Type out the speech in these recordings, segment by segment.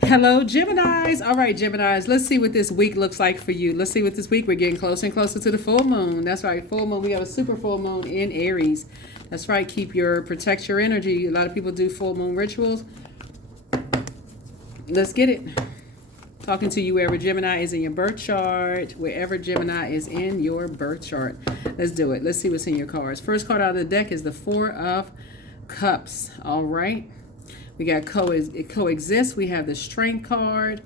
Hello, Geminis. All right, Geminis, let's see what this week looks like for you. Let's see what this week, we're getting closer and closer to the full moon. That's right, full moon. We have a super full moon in Aries. That's right, protect your energy. A lot of people do full moon rituals. Let's get it. Talking to you wherever Gemini is in your birth chart. Wherever Gemini is in your birth chart. Let's do it. Let's see what's in your cards. First card out of the deck is the Four of Cups. All right. We got coexist. We have the Strength card.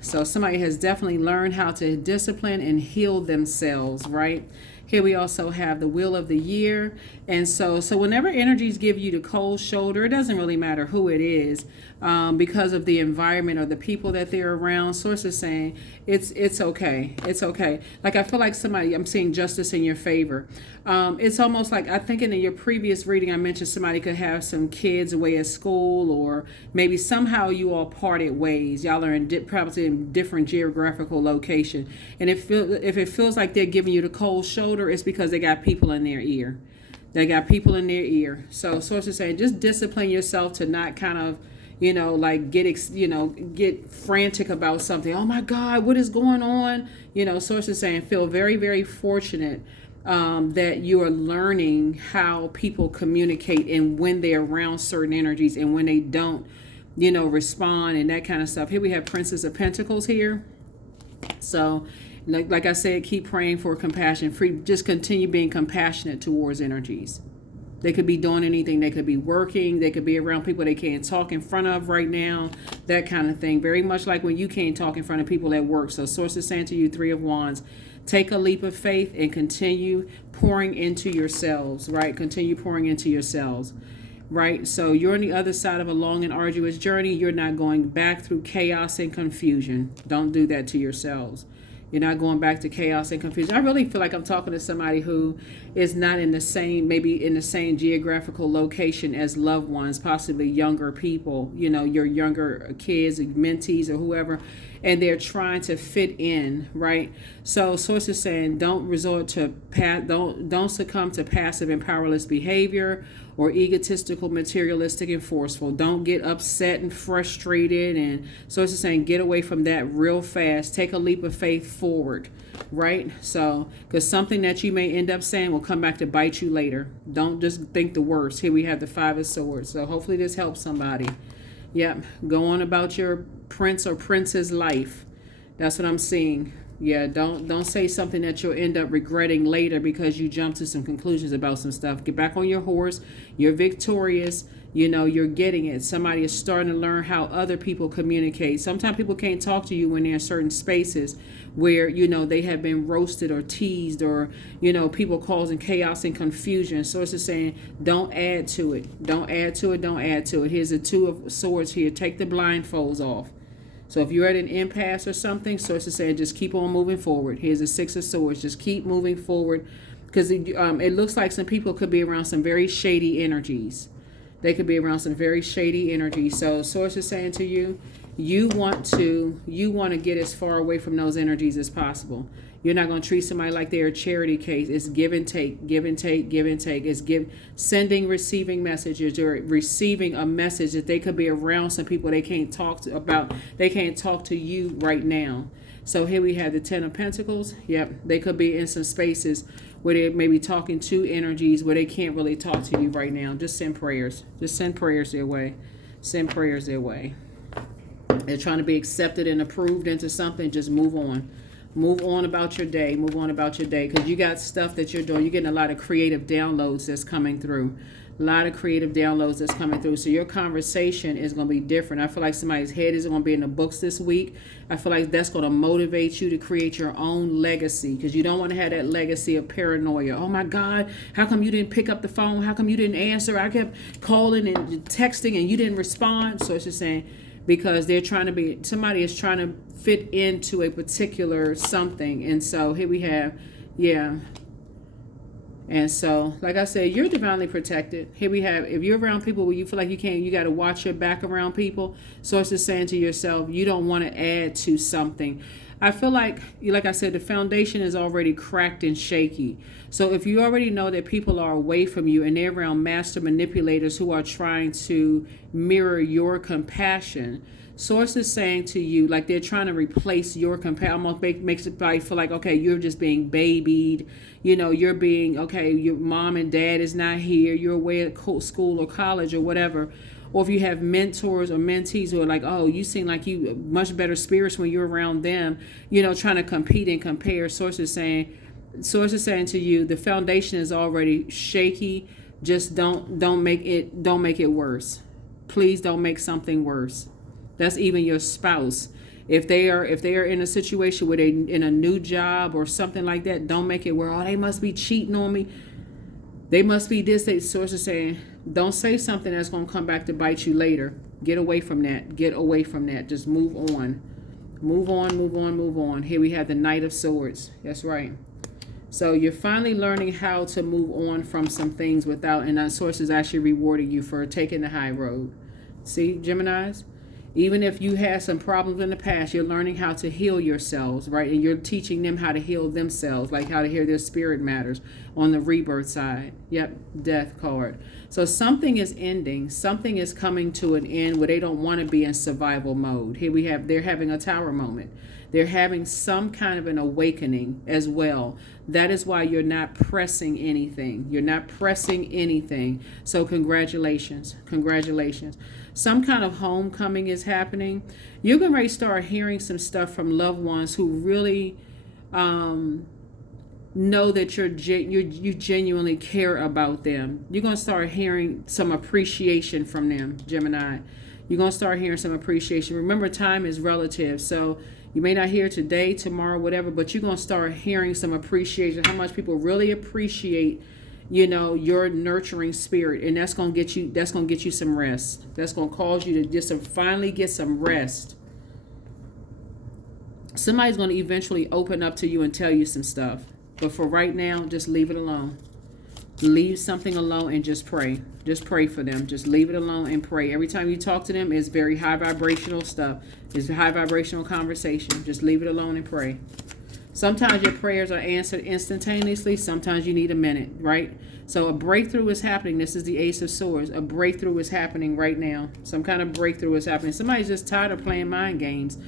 So somebody has definitely learned how to discipline and heal themselves, right? Here we also have the Wheel of the Year. And so whenever energies give you the cold shoulder, it doesn't really matter who it is, because of the environment or the people that they're around. Source is saying it's okay. It's okay. Like I feel like I'm seeing justice in your favor. It's almost like, I think in your previous reading, I mentioned somebody could have some kids away at school, or maybe somehow you all parted ways. Y'all are probably in different geographical location. And if it feels like they're giving you the cold shoulder, it's because they got people in their ear. So source is saying just discipline yourself to not kind of, like get frantic about something. Oh my God, what is going on? Source is saying feel very, very fortunate that you are learning how people communicate and when they're around certain energies and when they don't, respond and that kind of stuff. Here we have Princess of Pentacles here. So like I said, keep praying for compassion. Just continue being compassionate towards energies. They could be doing anything. They could be working. They could be around people they can't talk in front of right now. That kind of thing. Very much like when you can't talk in front of people at work. So Source is saying to you, Three of Wands, take a leap of faith and continue pouring into yourselves, right? Continue pouring into yourselves, right? So you're on the other side of a long and arduous journey. You're not going back through chaos and confusion. Don't do that to yourselves. You're not going back to chaos and confusion. I really feel like I'm talking to somebody who is not maybe in the same geographical location as loved ones, possibly younger people, your younger kids, or mentees, or whoever, and they're trying to fit in, right? So Source is saying don't don't succumb to passive and powerless behavior or egotistical, materialistic, and forceful. Don't get upset and frustrated. And so it's just saying get away from that real fast. Take a leap of faith forward, right? So, because something that you may end up saying will come back to bite you later. Don't just think the worst. Here we have the Five of Swords. So hopefully this helps somebody. Yep. Go on about your prince or princess life. That's what I'm seeing. Yeah, don't say something that you'll end up regretting later because you jump to some conclusions about some stuff. Get back on your horse. You're victorious. You're getting it. Somebody is starting to learn how other people communicate. Sometimes people can't talk to you when they're in certain spaces where, they have been roasted or teased, or, people causing chaos and confusion. So it's just saying, don't add to it. Don't add to it. Don't add to it. Here's the Two of Swords here. Take the blindfolds off. So if you're at an impasse or something, Source is saying just keep on moving forward. Here's the Six of Swords. Just keep moving forward, because it looks like some people could be around some very shady energies. They could be around some very shady energies. So Source is saying to you, you want to get as far away from those energies as possible. You're not going to treat somebody like they're a charity case. It's give and take, give and take, give and take. It's sending, receiving messages, or receiving a message that they could be around some people they can't talk to about. They can't talk to you right now. So here we have the Ten of Pentacles. Yep, they could be in some spaces where they may be talking to energies where they can't really talk to you right now. Just send prayers. Just send prayers their way. Send prayers their way. They're trying to be accepted and approved into something. Just move on. Move on about your day. Move on about your day, because you got stuff that you're doing. You're getting a lot of creative downloads that's coming through. A lot of creative downloads that's coming through. So your conversation is going to be different. I feel like somebody's head is going to be in the books this week. I feel like that's going to motivate you to create your own legacy, because you don't want to have that legacy of paranoia. Oh my God, how come you didn't pick up the phone? How come you didn't answer? I kept calling and texting and you didn't respond. So it's just saying, because somebody is trying to fit into a particular something. And so here we have, yeah. And so, like I said, you're divinely protected. Here we have, if you're around people where you feel like you got to watch your back around people. Source is saying to yourself, you don't want to add to something. I feel like I said, the foundation is already cracked and shaky. So if you already know that people are away from you and they're around master manipulators who are trying to mirror your compassion, Source is saying to you, like they're trying to replace your almost makes it like feel like, okay, you're just being babied. You're being, okay, your mom and dad is not here. You're away at school or college or whatever. Or if you have mentors or mentees who are like, oh, you seem like you much better spirits when you're around them, trying to compete and compare. Source is saying to you, the foundation is already shaky. Just don't make it worse. Please don't make something worse. That's even your spouse. If they are in a situation where they in a new job or something like that, don't make it where, oh, they must be cheating on me. They must be this. Source is saying, don't say something that's going to come back to bite you later. Get away from that. Get away from that. Just move on. Move on, move on, move on. Here we have the Knight of Swords. That's right. So you're finally learning how to move on from some things without, and that Source is actually rewarding you for taking the high road. See, Geminis? Even if you had some problems in the past, you're learning how to heal yourselves, right? And you're teaching them how to heal themselves, like how to heal their spirit matters on the rebirth side. Yep, Death card. So something is ending. Something is coming to an end where they don't want to be in survival mode. Here they're having a tower moment. They're having some kind of an awakening as well. That is why you're not pressing anything. You're not pressing anything. So congratulations. Congratulations. Some kind of homecoming is happening. You're going to start hearing some stuff from loved ones who really know that you genuinely care about them. You're going to start hearing some appreciation from them, Gemini. You're going to start hearing some appreciation. Remember, time is relative. So you may not hear today, tomorrow, whatever, but you're going to start hearing some appreciation, how much people really appreciate, your nurturing spirit. And that's going to get you some rest. That's going to cause you to just finally get some rest. Somebody's going to eventually open up to you and tell you some stuff. But for right now, just leave it alone. Leave something alone and just pray. Just pray for them. Just leave it alone and pray. Every time you talk to them, it's very high vibrational stuff. It's high vibrational conversation. Just leave it alone and pray. Sometimes your prayers are answered instantaneously. Sometimes you need a minute, right? So a breakthrough is happening. This is the Ace of Swords. A breakthrough is happening right now. Some kind of breakthrough is happening. Somebody's just tired of playing mind games,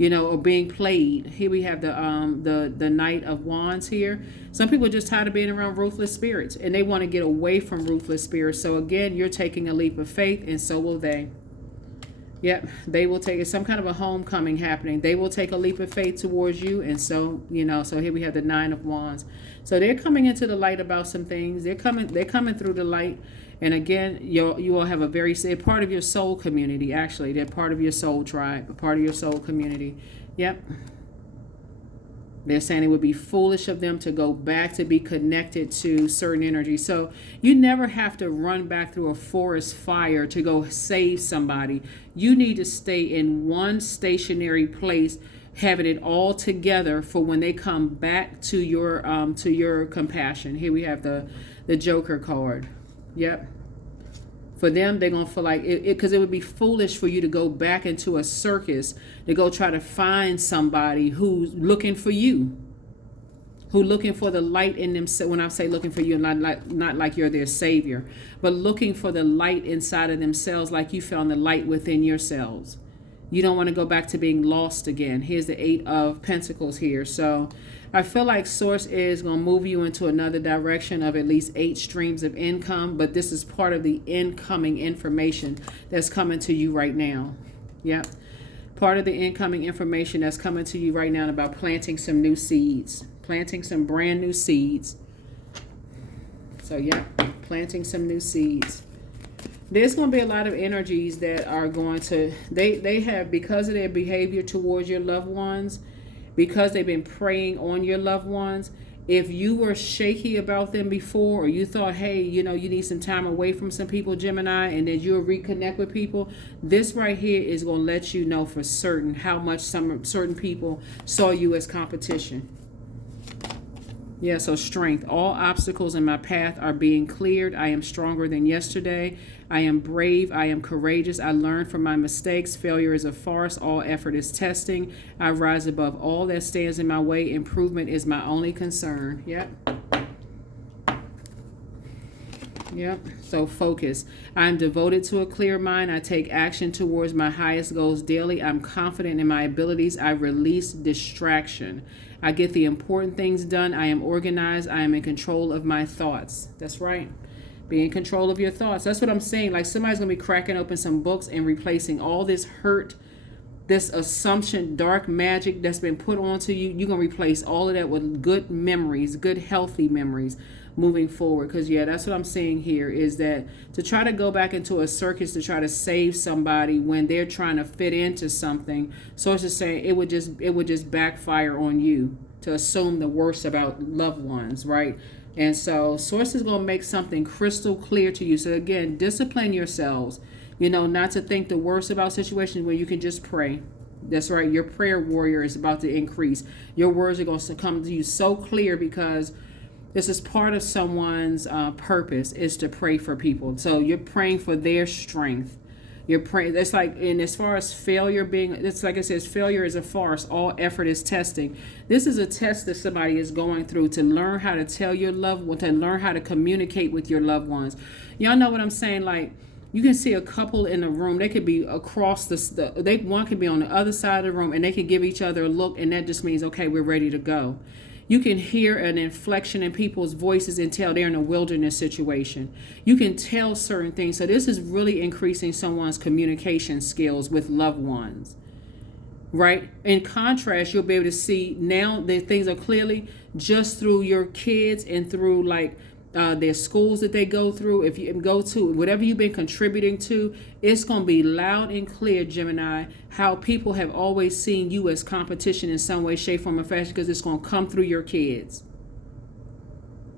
or being played. Here we have the Knight of Wands here. Some people are just tired of being around ruthless spirits, and they want to get away from ruthless spirits. So again, you're taking a leap of faith, and so will they. Yep, they will take it. Some kind of a homecoming happening. They will take a leap of faith towards you, and so So here we have the Nine of Wands. So they're coming into the light about some things. They're coming through the light. And again, you all have they're part of your soul community. Actually, they're part of your soul tribe, a part of your soul community. Yep. They're saying it would be foolish of them to go back to be connected to certain energy. So you never have to run back through a forest fire to go save somebody. You need to stay in one stationary place, having it all together for when they come back to your compassion. Here we have the Joker card. Yep. For them, they're going to feel like because it would be foolish for you to go back into a circus to go try to find somebody who's looking for you, who looking for the light in themselves. When I say looking for you, not like you're their savior, but looking for the light inside of themselves, like you found the light within yourselves. You don't want to go back to being lost again. Here's the Eight of Pentacles here. So I feel like Source is going to move you into another direction of at least 8 streams of income. But this is part of the incoming information that's coming to you right now. Yep. Part of the incoming information that's coming to you right now about planting some new seeds. Planting some brand new seeds. So, yeah, planting some new seeds. There's going to be a lot of energies that are going to, they have, because of their behavior towards your loved ones, because they've been preying on your loved ones. If you were shaky about them before, or you thought, hey, you need some time away from some people, Gemini, and then you'll reconnect with people, this right here is going to let you know for certain how much certain people saw you as competition. Yeah, so strength. All obstacles in my path are being cleared. I am stronger than yesterday. I am brave. I am courageous. I learn from my mistakes. Failure is a farce. All effort is testing. I rise above all that stands in my way. Improvement is my only concern. Yep. Yep. So focus. I'm devoted to a clear mind. I take action towards my highest goals daily. I'm confident in my abilities. I release distraction. I get the important things done. I am organized. I am in control of my thoughts. That's right. Be in control of your thoughts. That's what I'm saying. Like somebody's going to be cracking open some books and replacing all this hurt, this assumption, dark magic that's been put onto you. You're going to replace all of that with good memories, good healthy memories moving forward. Because that's what I'm saying here is that to try to go back into a circus to try to save somebody when they're trying to fit into something, so it's just saying it would just backfire on you to assume the worst about loved ones, right? And so source is going to make something crystal clear to you. So again, discipline yourselves, not to think the worst about situations where you can just pray. That's right. Your prayer warrior is about to increase. Your words are going to come to you so clear because this is part of someone's purpose is to pray for people. So you're praying for their strength. You're praying. It's like, and as far as failure being, it's like it says, failure is a farce. All effort is testing. This is a test that somebody is going through to learn how to tell your loved one, to learn how to communicate with your loved ones. Y'all know what I'm saying? Like, you can see a couple in a room. They could be across one could be on the other side of the room, and they can give each other a look, and that just means, okay, we're ready to go. You can hear an inflection in people's voices and tell they're in a wilderness situation. You can tell certain things. So this is really increasing someone's communication skills with loved ones, right? In contrast, you'll be able to see now that things are clearly just through your kids and through their schools that they go through. If you go to whatever you've been contributing to, it's going to be loud and clear, Gemini, how people have always seen you as competition in some way, shape, form, or fashion, because it's going to come through your kids.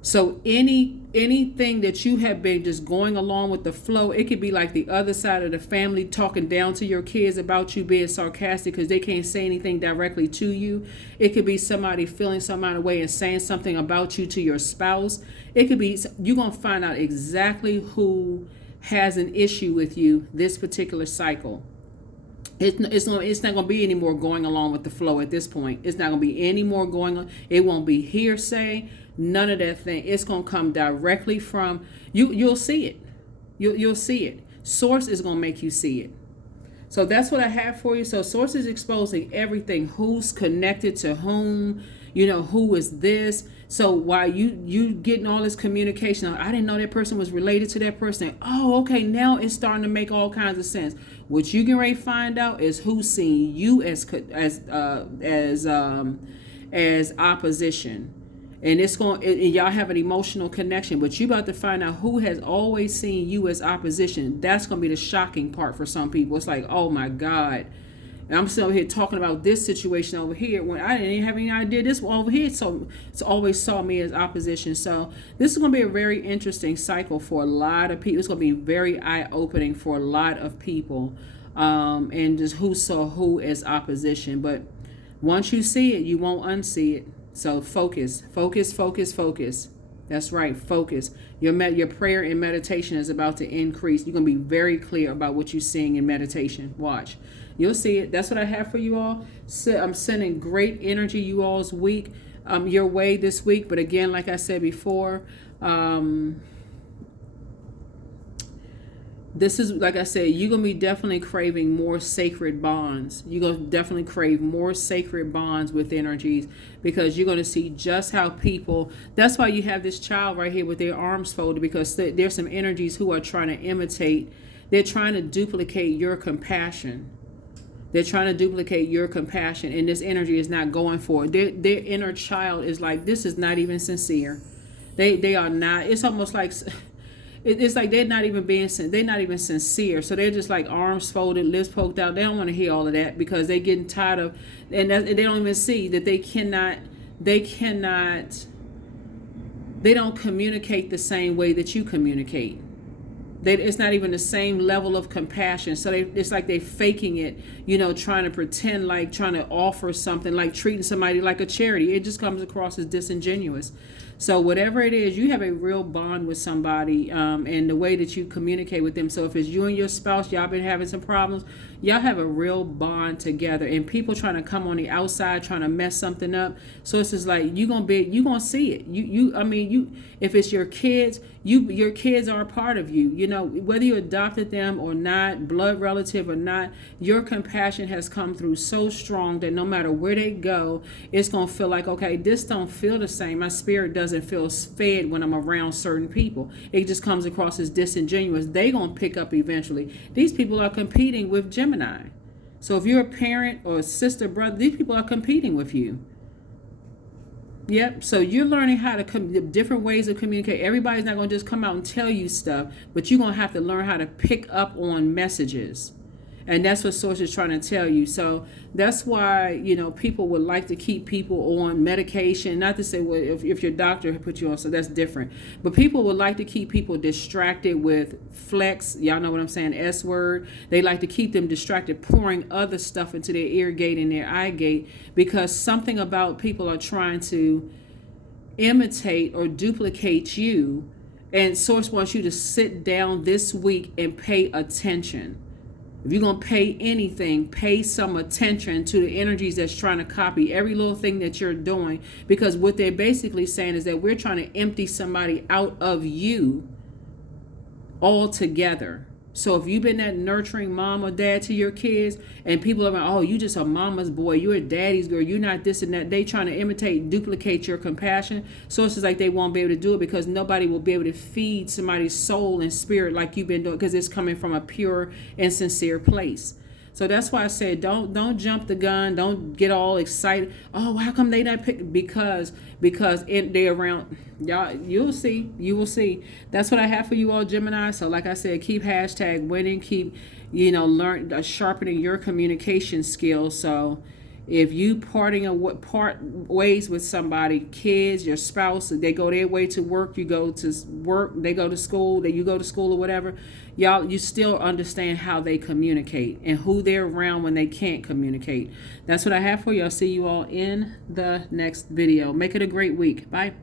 So anything that you have been just going along with the flow, it could be like the other side of the family talking down to your kids about you being sarcastic because they can't say anything directly to you. It could be somebody feeling some kind of way and saying something about you to your spouse. It could be, you're going to find out exactly who has an issue with you this particular cycle. It's not going to be any more going along with the flow at this point. It's not going to be any more going on. It won't be hearsay. None of that thing. It's going to come directly from you. You'll see it. You'll see it. Source is going to make you see it. So that's what I have for you. So source is exposing everything. Who's connected to whom? Who is this? So while you getting all this communication, I didn't know that person was related to that person. Oh, okay. Now it's starting to make all kinds of sense. What you can ready to find out is who's seeing you as opposition. And y'all have an emotional connection, but you about to find out who has always seen you as opposition. That's going to be the shocking part for some people. It's like, oh my God. And I'm still here talking about this situation over here when I didn't even have any idea this over here. So it's always saw me as opposition. So this is going to be a very interesting cycle for a lot of people. It's going to be very eye-opening for a lot of people. And just who saw who as opposition. But once you see it, you won't unsee it. So focus. That's right, focus. Your prayer and meditation is about to increase. You're going to be very clear about what you're seeing in meditation. Watch. You'll see it. That's what I have for you all. So I'm sending great energy you all's week, your way this week. But again, like I said before, this is, like I said, you're going to be definitely craving more sacred bonds. You're going to definitely crave more sacred bonds with energies because you're going to see just how people, that's why you have this child right here with their arms folded, because there's some energies who are trying to imitate. They're trying to duplicate your compassion. They're trying to duplicate your compassion, and this energy is not going for it. Their inner child is like, this is not even sincere. They are not. It's almost like... It's like they're not even sincere. So they're just like arms folded, lips poked out. They don't want to hear all of that because they're getting tired of, and they don't even see that they don't communicate the same way that you communicate. It's not even the same level of compassion. So it's like they're faking it, trying to pretend, like trying to offer something, like treating somebody like a charity. It just comes across as disingenuous. So whatever it is, you have a real bond with somebody, and the way that you communicate with them. So if it's you and your spouse, y'all been having some problems, y'all have a real bond together. And people trying to come on the outside trying to mess something up. So it's just like you gonna see it. If it's your kids, your kids are a part of you. You know, whether you adopted them or not, blood relative or not, your compassion has come through so strong that no matter where they go, it's gonna feel like, okay, this don't feel the same. My spirit doesn't feel fed when I'm around certain people. It just comes across as disingenuous. They gonna pick up eventually. These people are competing with Gemini. So if you're a parent or a sister, brother, these people are competing with you. Yep. So you're learning how to different ways of communicate. Everybody's not going to just come out and tell you stuff, but you're going to have to learn how to pick up on messages. And that's what Source is trying to tell you. So that's why, you know, people would like to keep people on medication. Not to say, well, if your doctor put you on, so that's different. But people would like to keep people distracted with flex. Y'all know what I'm saying? S word. They like to keep them distracted, pouring other stuff into their ear gate and their eye gate, because something about people are trying to imitate or duplicate you. And Source wants you to sit down this week and pay attention. If you're going to pay anything, pay some attention to the energies that's trying to copy every little thing that you're doing. Because what they're basically saying is that we're trying to empty somebody out of you altogether. So if you've been that nurturing mom or dad to your kids, and people are like, oh, you just a mama's boy, you're a daddy's girl, you're not this and that. They trying to imitate, duplicate your compassion. So it's just like they won't be able to do it, because nobody will be able to feed somebody's soul and spirit like you've been doing, because it's coming from a pure and sincere place. So that's why I said don't jump the gun. Don't get all excited. Oh, how come they not pick? Because they're around y'all. You will see. That's what I have for you all, Gemini. So like I said, keep #winning. Keep sharpening your communication skills. So if you part ways with somebody, kids, your spouse, they go their way to work, you go to work, they go to school, you go to school or whatever, you still understand how they communicate and who they're around when they can't communicate. That's what I have for you. I'll see you all in the next video. Make it a great week. Bye.